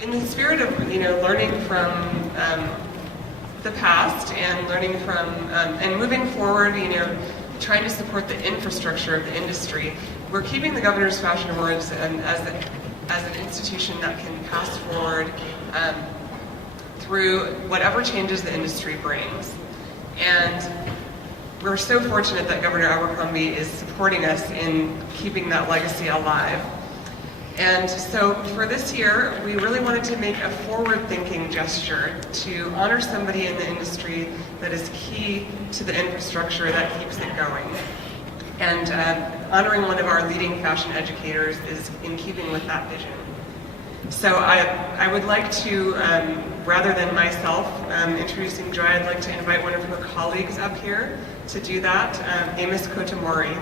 in the spirit of learning from the past and learning from and moving forward, trying to support the infrastructure of the industry, we're keeping the Governor's Fashion Awards as an institution that can pass forward through whatever changes the industry brings. And we're so fortunate that Governor Abercrombie is supporting us in keeping that legacy alive. And so for this year, we really wanted to make a forward-thinking gesture to honor somebody in the industry that is key to the infrastructure that keeps it going. And honoring one of our leading fashion educators is in keeping with that vision. So I would like to, rather than myself introducing Joy, I'd like to invite one of her colleagues up here to do that, Amos Kotomori.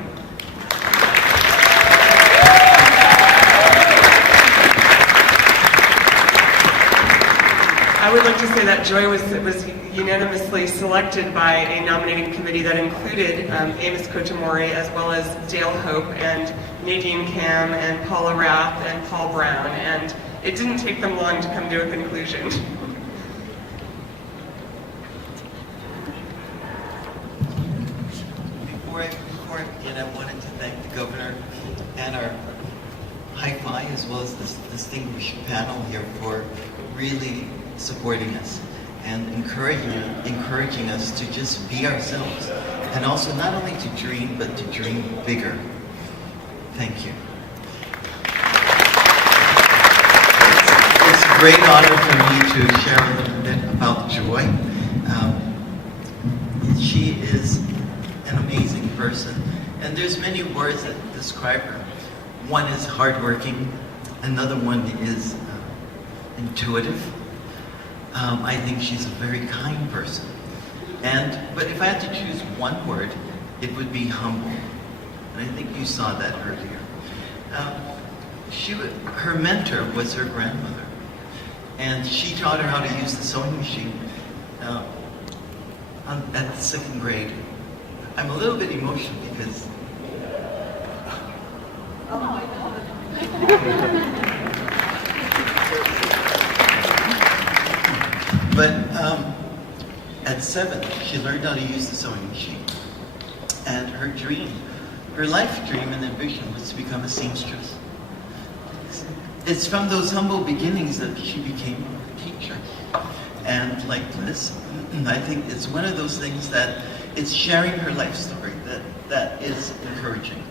I would like to say that Joy was unanimously selected by a nominating committee that included Amos Kotomori, as well as Dale Hope and Nadine Cam and Paula Rath and Paul Brown, and it didn't take them long to come to a conclusion. Before I begin, I wanted to thank the Governor and our Hi-Fi, as well as this distinguished panel here, for really supporting us and encouraging us to just be ourselves, and also not only to dream, but to dream bigger. Thank you. It's a great honor for me to share a little bit about Joy. She is an amazing person, and there's many words that describe her. One is hardworking, another one is intuitive. I think she's a very kind person. But if I had to choose one word, it would be humble. And I think you saw that earlier. Her mentor was her grandmother. And she taught her how to use the sewing machine at the 2nd grade. I'm a little bit emotional because... But at 7, she learned how to use the sewing machine. And her dream, her life dream and ambition was to become a seamstress. It's from those humble beginnings that she became a teacher. And like this, I think it's one of those things that it's sharing her life story that is encouraging.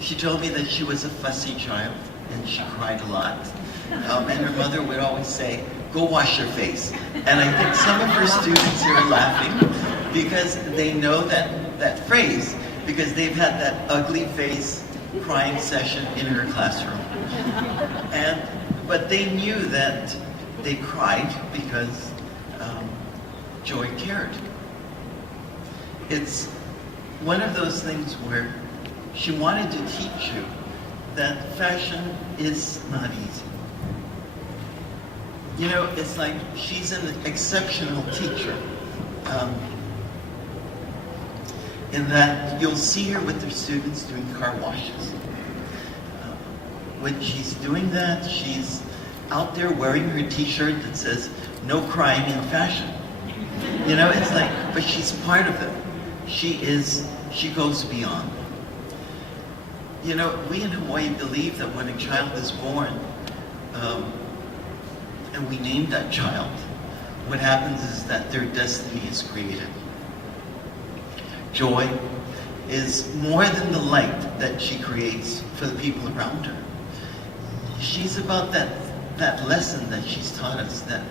She told me that she was a fussy child and she cried a lot. And her mother would always say, "Go wash your face." And I think some of her students here are laughing because they know that phrase, because they've had that ugly face crying session in her classroom. But they knew that they cried because Joy cared. It's one of those things where she wanted to teach you that fashion is not easy. It's like she's an exceptional teacher in that you'll see her with her students doing car washes. When she's doing that, she's out there wearing her t-shirt that says, "No crying in fashion." It's like, but she's part of it. She goes beyond. We in Hawaii believe that when a child is born, and we name that child, what happens is that their destiny is created. Joy is more than the light that she creates for the people around her. She's about that lesson that she's taught us, that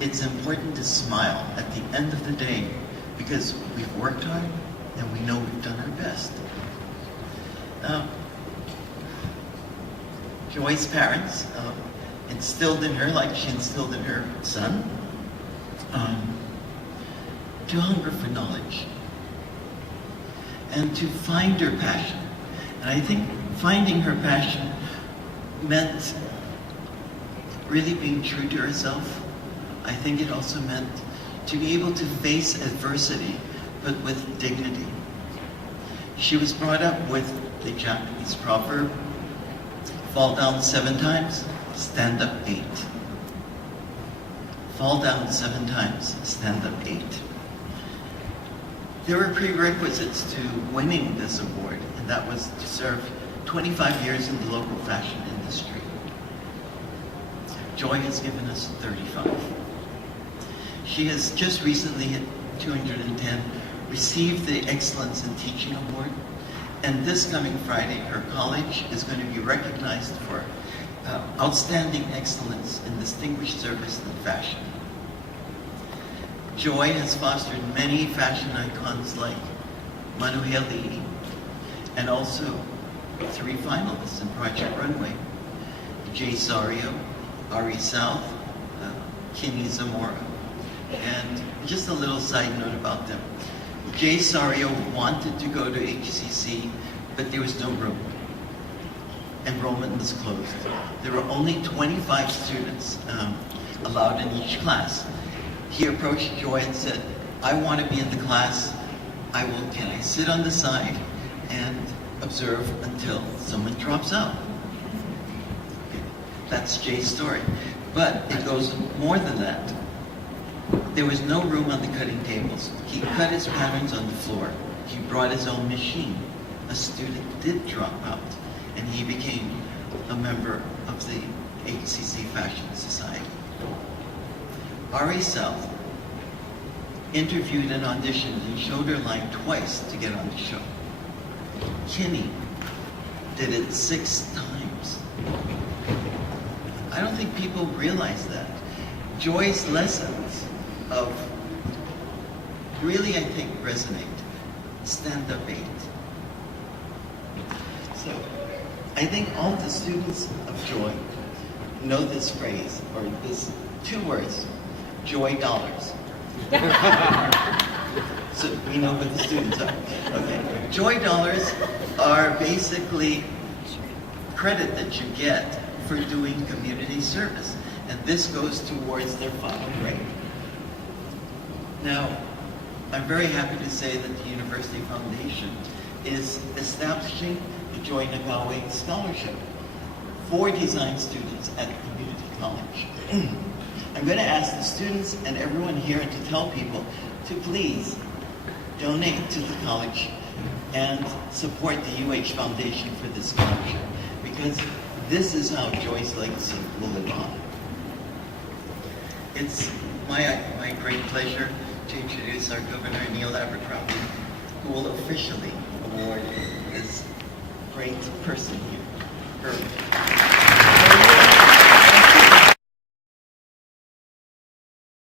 it's important to smile at the end of the day because we've worked hard and we know we've done our best. Joy's parents instilled in her, like she instilled in her son, to hunger for knowledge and to find her passion. And I think finding her passion meant really being true to herself. I think it also meant to be able to face adversity, but with dignity. She was brought up with the Japanese proverb, fall down 7 times stand up 8. Fall down 7 times, stand up 8. There were prerequisites to winning this award, and that was to serve 25 years in the local fashion industry. Joy has given us 35. She has just recently hit 210, received the Excellence in Teaching Award, and this coming Friday, her college is going to be recognized for outstanding excellence in distinguished service in fashion. Joy has fostered many fashion icons like Manuheli, and also 3 finalists in Project Runway, Jay Sario, Ari South, Kinney Zamora. And just a little side note about them. Jay Sario wanted to go to HCC, but there was no room. Enrollment was closed. There were only 25 students allowed in each class. He approached Joy and said, I want to be in the class. Can I sit on the side and observe until someone drops out? Okay. That's Jay's story. But it goes more than that. There was no room on the cutting tables. He cut his patterns on the floor. He brought his own machine. A student did drop out, and he became a member of the HCC Fashion Society. Ari South interviewed and auditioned and showed her line twice to get on the show. Kinney did it 6 times. I don't think people realize that. Joy's lessons of really, I think, resonate. Stand up 8. So, I think all the students of Joy know this phrase, or this 2 words, Joy dollars. So we know what the students are. Okay. Joy dollars are basically credit that you get for doing community service. And this goes towards their final grade. Now, I'm very happy to say that the University Foundation is establishing the Joy Nagaue Scholarship for design students at the community college. I'm going to ask the students and everyone here to tell people to please donate to the college and support the UH Foundation for this scholarship, because this is how Joy's legacy will live on. It's my great pleasure to introduce our Governor, Neil Abercrombie, who will officially award this great person here.